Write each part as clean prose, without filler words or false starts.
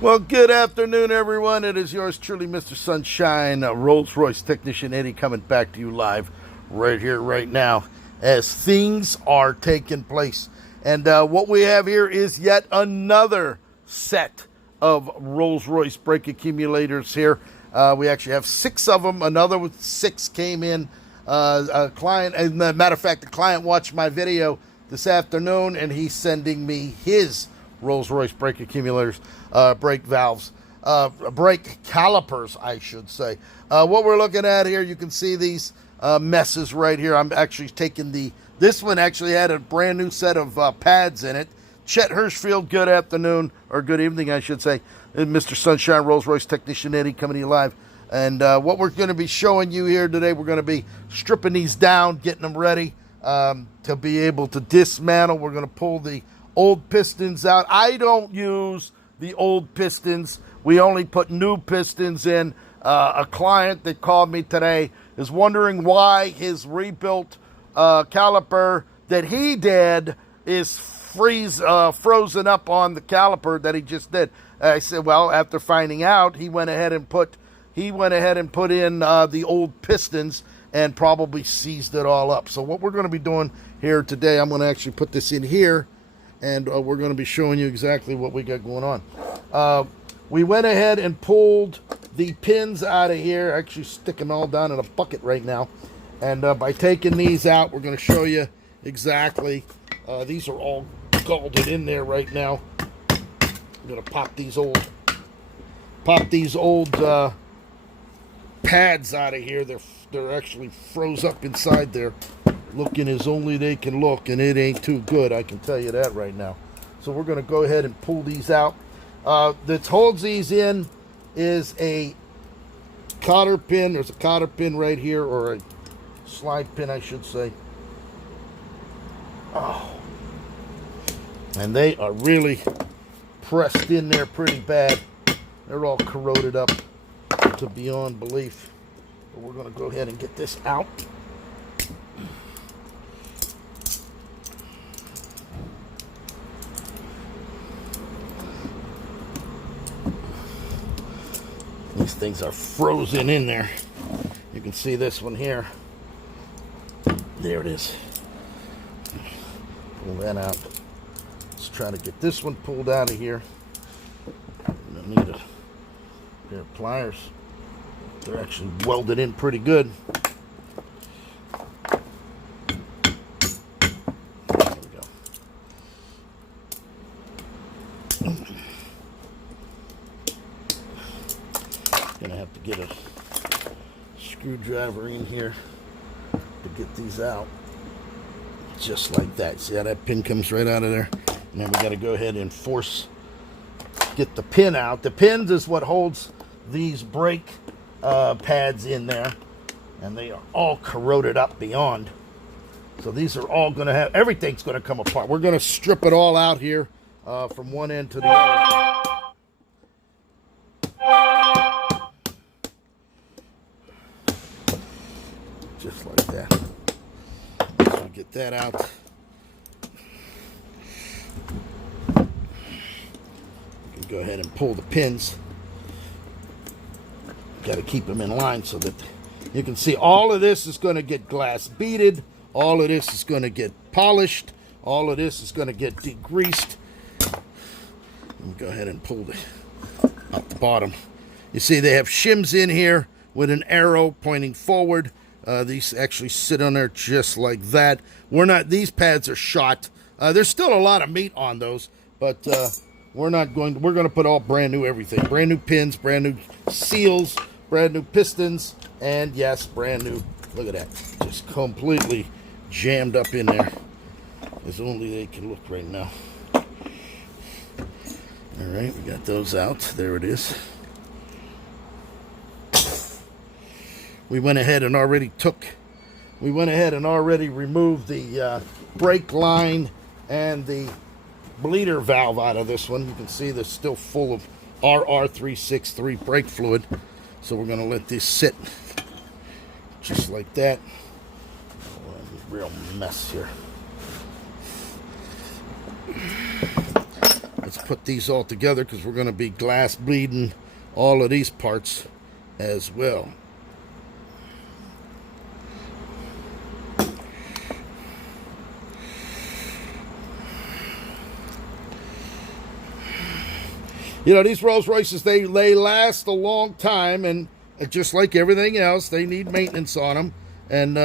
Well, good afternoon, everyone. It is yours truly, Mr. Sunshine, Rolls-Royce technician Eddie, coming back to you live right here, right now, as things are taking place. And what we have here is yet another set of Rolls-Royce brake accumulators here. We actually have 6 of them. Another with 6 came in. A client, as a matter of fact, the client watched my video this afternoon, and he's sending me his Rolls-Royce brake accumulators, brake valves, brake calipers, I should say. What we're looking at here, you can see these messes right here. I'm actually taking this one actually had a brand new set of pads in it. Chet Hirschfield, good afternoon, or good evening, I should say. Mr. Sunshine, Rolls-Royce technician Eddie, coming to you live. And what we're going to be showing you here today, we're going to be stripping these down, getting them ready to be able to dismantle. We're going to pull the old pistons out. I don't use the old pistons. We only put new pistons in. A client that called me today is wondering why his rebuilt caliper that he did is frozen up on the caliper that he just did. I said, well, after finding out, he went ahead and put in the old pistons and probably seized it all up. So what we're going to be doing here today, I'm going to actually put this in here, and we're going to be showing you exactly what we got going on. We went ahead and pulled the pins out of here, actually sticking them all down in a bucket right now. And by taking these out, we're going to show you exactly. These are all scalded in there right now. I'm going to pop these old pads out of here. They're actually froze up inside there, looking as only they can look, and it ain't too good, I can tell you that right now. So we're going to go ahead and pull these out. That holds these in is a cotter pin. There's a cotter pin right here, or a slide pin, I should say. Oh, and they are really pressed in there pretty bad. They're all corroded up to beyond belief. But we're going to go ahead and get this out. These things are frozen in there. You can see this one here. There it is. Pull that out. Let's try to get this one pulled out of here. I need a pair of pliers. They're actually welded in pretty good. There we go. Gonna have to get a screwdriver in here to get these out. Just like that. See how that pin comes right out of there? And then we got to go ahead and get the pin out. The pins is what holds these brake pads in there, and they are all corroded up beyond. So these are all going to have, everything's going to come apart. We're going to strip it all out here from one end to the other. Just like that. So get that out. You can go ahead and pull the pins. Got to keep them in line so that you can see all of this is going to get glass beaded. All of this is going to get polished. All of this is going to get degreased. Go ahead and pull out the bottom. You see they have shims in here with an arrow pointing forward. These actually sit on there just like that. These pads are shot. There's still a lot of meat on those, but we're going to put all brand new everything. Brand new pins, brand new seals, brand new pistons, and yes, brand new. Look at that. Just completely jammed up in there. As only they can look right now. All right, we got those out. There it is. We went ahead and already removed the brake line and the bleeder valve out of this one. You can see they're still full of RR363 brake fluid. So we're going to let this sit just like that. Real mess here. let's put these all together because we're going to be glass bleeding all of these parts as well. You know, these Rolls Royces, they last a long time, and just like everything else, they need maintenance on them. And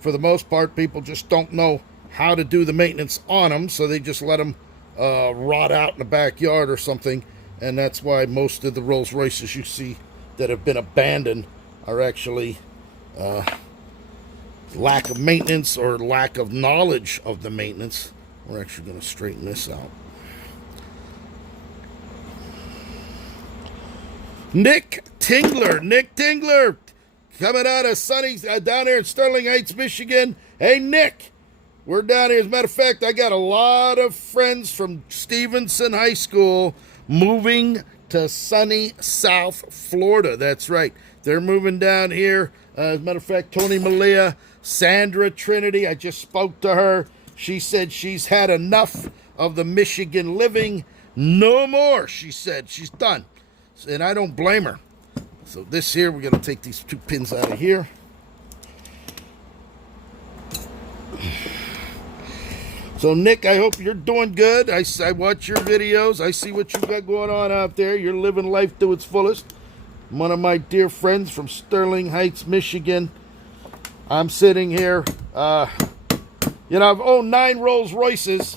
for the most part, people just don't know how to do the maintenance on them, so they just let them rot out in the backyard or something. And that's why most of the Rolls Royces you see that have been abandoned are actually lack of maintenance or lack of knowledge of the maintenance. We're actually going to straighten this out. Nick Tingler, coming out of sunny, down here in Sterling Heights, Michigan. Hey, Nick, we're down here. As a matter of fact, I got a lot of friends from Stevenson High School moving to sunny South Florida. That's right. They're moving down here. As a matter of fact, Tony Malia, Sandra Trinity, I just spoke to her. She said she's had enough of the Michigan living. No more, she said. She's done. And I don't blame her. So this here, we're going to take these 2 pins out of here. So Nick, I hope you're doing good. I watch your videos. I see what you got going on out there. You're living life to its fullest. One of my dear friends from Sterling Heights, Michigan. I'm sitting here. You know, I've owned 9 Rolls Royces,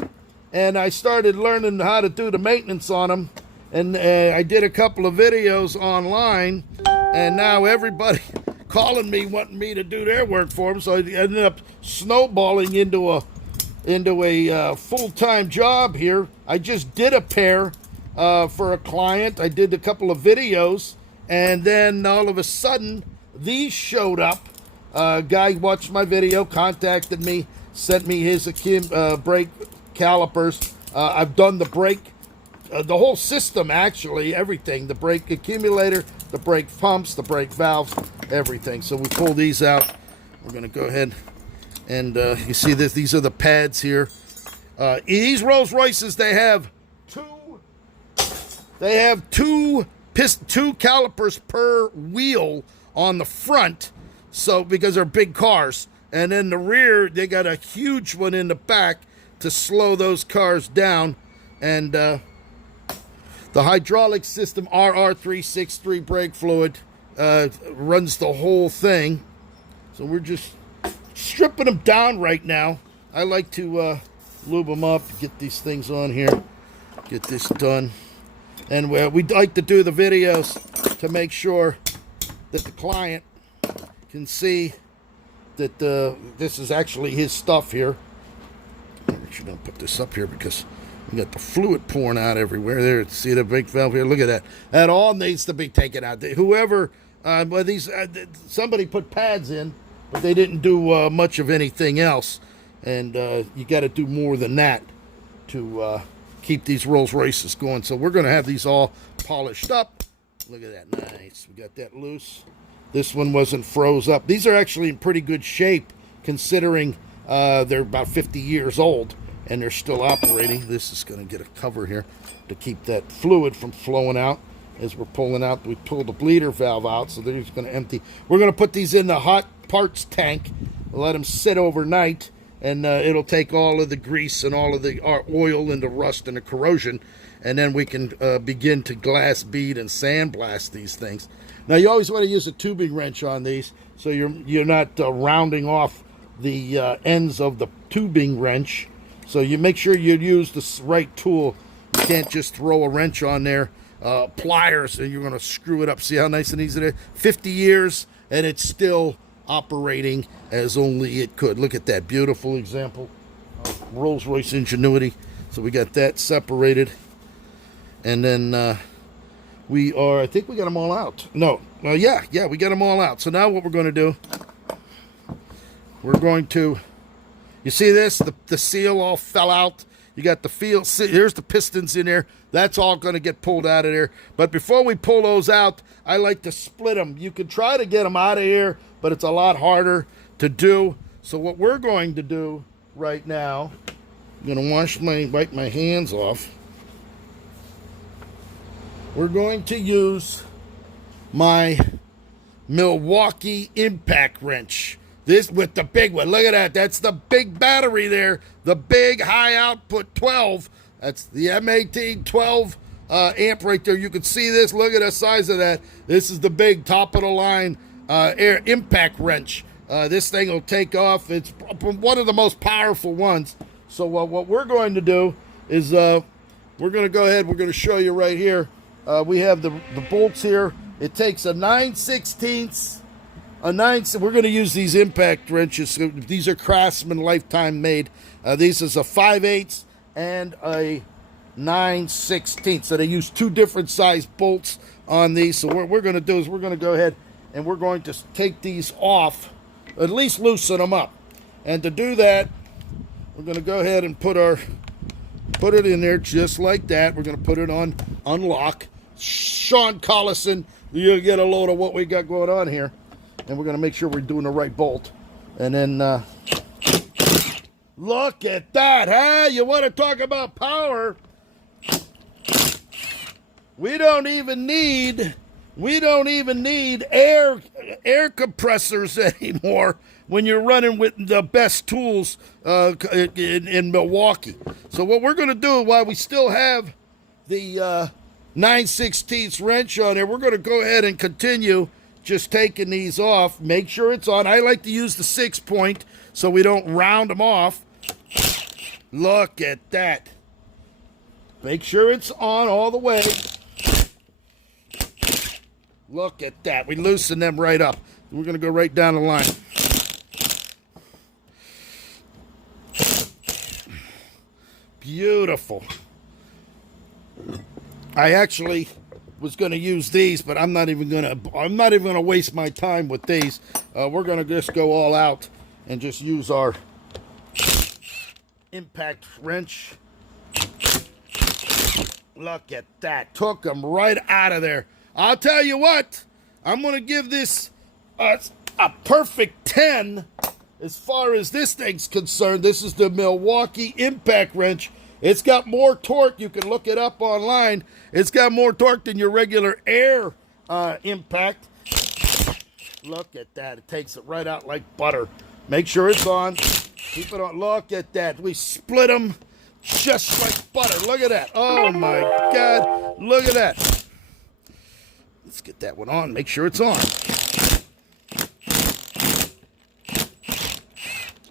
and I started learning how to do the maintenance on them. And I did a couple of videos online, and now everybody calling me, wanting me to do their work for them. So I ended up snowballing into a full-time job here. I just did a pair for a client. I did a couple of videos, and then all of a sudden, these showed up. A guy watched my video, contacted me, sent me his brake calipers. I've done the brake. The whole system, actually, everything. The brake accumulator, the brake pumps, the brake valves, everything. So we pull these out. We're going to go ahead and you see this. These are the pads here. These Rolls Royces, they have two calipers per wheel on the front. So because they're big cars. And in the rear, they got a huge one in the back to slow those cars down. And the hydraulic system, RR363 brake fluid, runs the whole thing. So we're just stripping them down right now. I like to lube them up, get these things on here, get this done. And we'd like to do the videos to make sure that the client can see that this is actually his stuff here. I'm actually going to put this up here because we got the fluid pouring out everywhere. There, see the brake valve here? Look at that. That all needs to be taken out. Whoever, somebody put pads in, but they didn't do much of anything else. And you got to do more than that to keep these Rolls Royces going. So we're going to have these all polished up. Look at that. Nice. We got that loose. This one wasn't froze up. These are actually in pretty good shape considering they're about 50 years old. And they're still operating. This is going to get a cover here to keep that fluid from flowing out as we're pulling out. We pull the bleeder valve out, so they're just going to empty. We're going to put these in the hot parts tank, let them sit overnight, and it'll take all of the grease and all of the oil and the rust and the corrosion, and then we can begin to glass bead and sandblast these things. Now, you always want to use a tubing wrench on these, so you're not rounding off the ends of the tubing wrench. So you make sure you use the right tool. You can't just throw a wrench on there, pliers, and you're going to screw it up. See how nice and easy it is? 50 years, and it's still operating as only it could. Look at that beautiful example of Rolls-Royce ingenuity. So we got that separated. And then I think we got them all out. No, well, yeah, we got them all out. So now what we're going to do, we're going to... You see this? The seal all fell out. You got the here's the pistons in there. That's all going to get pulled out of there. But before we pull those out, I like to split them. You can try to get them out of here, but it's a lot harder to do. So what we're going to do right now, I'm going to wipe my hands off. we're going to use my Milwaukee impact wrench. This with the big one. Look at that. That's the big battery there. The big high output 12. That's the M18 12 amp right there. You can see this. Look at the size of that. This is the big top of the line air impact wrench. This thing will take off. It's one of the most powerful ones. So what we're going to do is we're going to go ahead. We're going to show you right here. We have the bolts here. It takes a 9/16. We're going to use these impact wrenches. These are Craftsman Lifetime made. These is a 5/8 and a 9/16. So they use two different size bolts on these. So what we're going to do is we're going to go ahead and we're going to take these off, at least loosen them up. And to do that, we're going to go ahead and put it in there just like that. We're going to put it on unlock. Sean Collison, you'll get a load of what we got going on here. And we're going to make sure we're doing the right bolt. And then, look at that, huh? You want to talk about power? We don't even need air compressors anymore when you're running with the best tools in Milwaukee. So what we're going to do while we still have the 9/16 wrench on there, we're going to go ahead and continue just taking these off. Make sure it's on. I like to use the 6-point so we don't round them off. Look at that. Make sure it's on all the way. Look at that. We loosen them right up. We're going to go right down the line. Beautiful. I actually was going to use these, but I'm not even going to waste my time with these. We're going to just go all out and just use our impact wrench. Look at that. Took them right out of there. I'll tell you what, I'm going to give this a perfect 10 as far as this thing's concerned. This is the Milwaukee impact wrench. It's got more torque. You can look it up online. It's got more torque than your regular air impact. Look at that. It takes it right out like butter. Make sure it's on. Keep it on. Look at that. We split them just like butter. Look at that. Oh, my God. Look at that. Let's get that one on. Make sure it's on.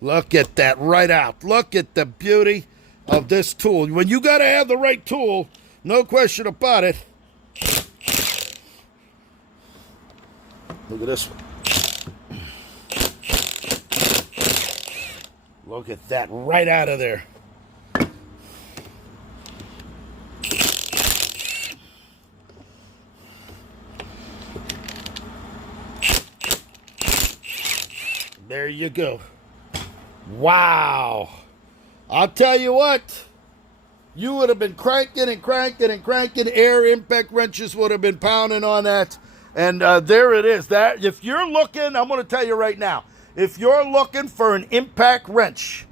Look at that right out. Look at the beauty of this tool. When you got to have the right tool, no question about it. Look at this one. Look at that right out of there. There you go. Wow. I'll tell you what. You would have been cranking and cranking and cranking. Air impact wrenches would have been pounding on that. And there it is. That if you're looking, I'm going to tell you right now. If you're looking for an impact wrench,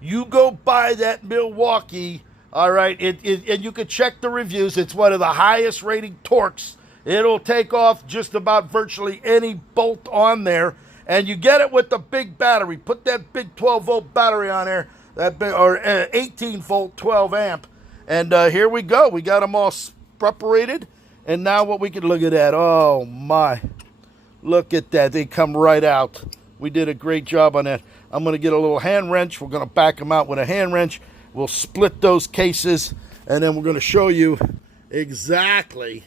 you go buy that Milwaukee. All right. And you can check the reviews. It's one of the highest rating torques. It'll take off just about virtually any bolt on there. And you get it with the big battery. Put that big 12-volt battery on there, that big, or 18-volt 12 amp. And here we go. We got them all separated. And now what we can look at that. Oh, my. Look at that. They come right out. We did a great job on that. I'm going to get a little hand wrench. We're going to back them out with a hand wrench. We'll split those cases. And then we're going to show you exactly.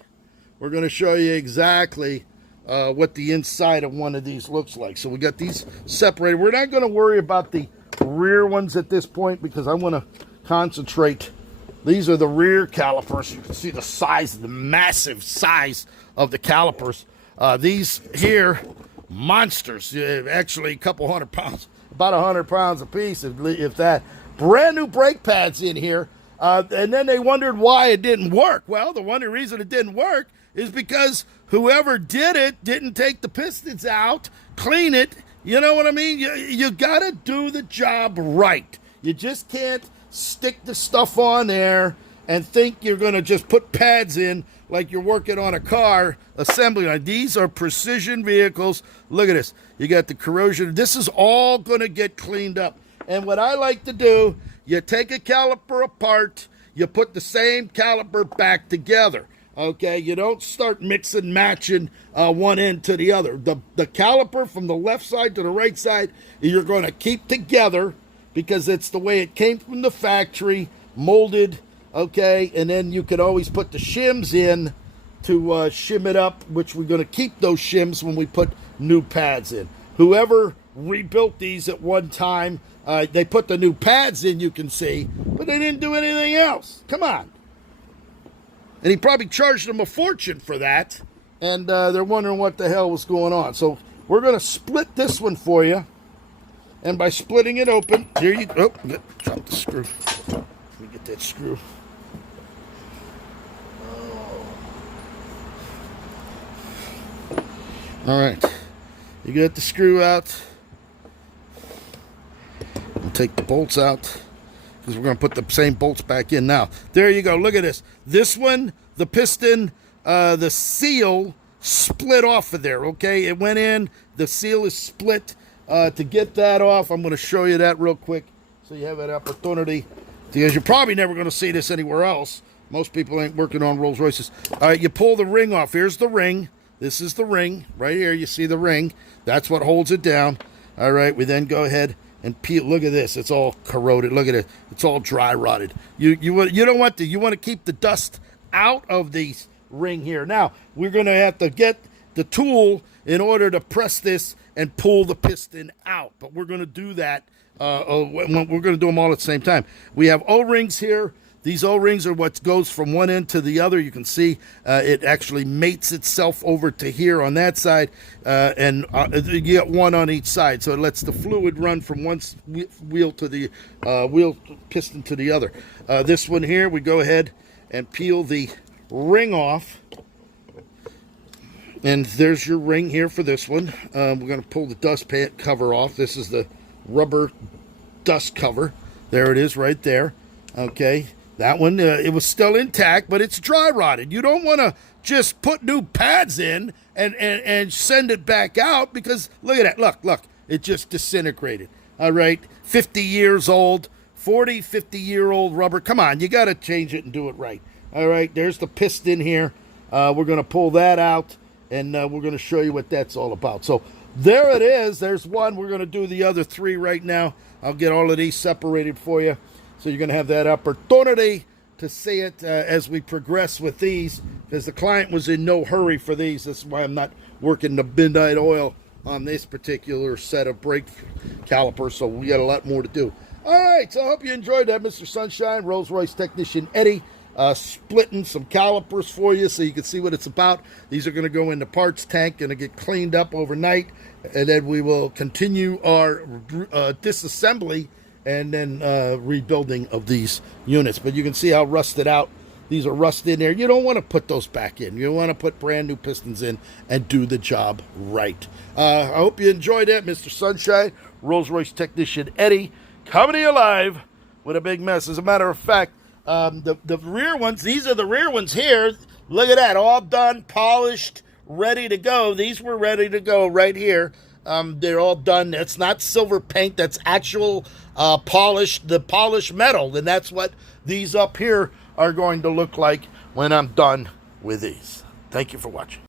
We're going to show you exactly what the inside of one of these looks like. So we got these separated. We're not going to worry about the rear ones at this point because I want to concentrate. These are the rear calipers. You can see the size, the massive size of the calipers. These here, monsters, actually a couple 100 pounds, about 100 pounds a piece, if that. Brand new brake pads in here. And then they wondered why it didn't work. Well, the one reason it didn't work is because whoever did it didn't take the pistons out, clean it. You know what I mean? You got to do the job right. You just can't stick the stuff on there and think you're going to just put pads in like you're working on a car assembly line. These are precision vehicles. Look at this. You got the corrosion. This is all going to get cleaned up. And what I like to do, you take a caliper apart, you put the same caliper back together. Okay, you don't start mixing, matching one end to the other. The caliper from the left side to the right side, you're going to keep together because it's the way it came from the factory, molded, okay? And then you could always put the shims in to shim it up, which we're going to keep those shims when we put new pads in. Whoever rebuilt these at one time, they put the new pads in, you can see, but they didn't do anything else. Come on. And he probably charged them a fortune for that, and they're wondering what the hell was going on. So we're going to split this one for you, and by splitting it open, here you go. Oh, drop the screw. Let me get that screw. All right, you got the screw out. We'll take the bolts out, because we're going to put the same bolts back in now. There you go. Look at this. This one, the piston, the seal split off of there, okay? It went in. The seal is split. To get that off, I'm going to show you that real quick so you have an opportunity, because you're probably never going to see this anywhere else. Most people ain't working on Rolls Royces. All right, you pull the ring off. Here's the ring. This is the ring. Right here, you see the ring. That's what holds it down. All right, we then go ahead and peel. Look at this. It's all corroded. Look at it. It's all dry rotted. You don't want to. You want to keep the dust out of the ring here. Now, we're going to have to get the tool in order to press this and pull the piston out. But we're going to do that. We're going to do them all at the same time. We have O-rings here. These O-rings are what goes from one end to the other. You can see it actually mates itself over to here on that side, and you get one on each side, so it lets the fluid run from one wheel to the wheel piston to the other. This one here, we go ahead and peel the ring off, and there's your ring here for this one. We're going to pull the dust pant cover off. This is the rubber dust cover. There it is right there. Okay. That one, it was still intact, but it's dry rotted. You don't want to just put new pads in and send it back out, because look at that. Look, it just disintegrated. All right, 50 years old, 40, 50-year-old rubber. Come on, you got to change it and do it right. All right, there's the piston here. We're going to pull that out, and we're going to show you what that's all about. So there it is. There's one. We're going to do the other three right now. I'll get all of these separated for you. So you're going to have that opportunity to see it as we progress with these, because the client was in no hurry for these. That's why I'm not working the midnight oil on this particular set of brake calipers, so we got a lot more to do. All right, so I hope you enjoyed that, Mr. Sunshine, Rolls-Royce technician Eddie, splitting some calipers for you so you can see what it's about. These are going to go in the parts tank, going to get cleaned up overnight, and then we will continue our disassembly and then rebuilding of these units. But you can see how rusted out. These are rusted in there. You don't want to put those back in. You want to put brand new pistons in and do the job right. I hope you enjoyed that, Mr. Sunshine, Rolls-Royce technician Eddie, coming to you live with a big mess. As a matter of fact, the rear ones, these are the rear ones here. Look at that, all done, polished, ready to go. These were ready to go right here. They're all done. It's not silver paint. That's actual polished metal. And that's what these up here are going to look like when I'm done with these. Thank you for watching.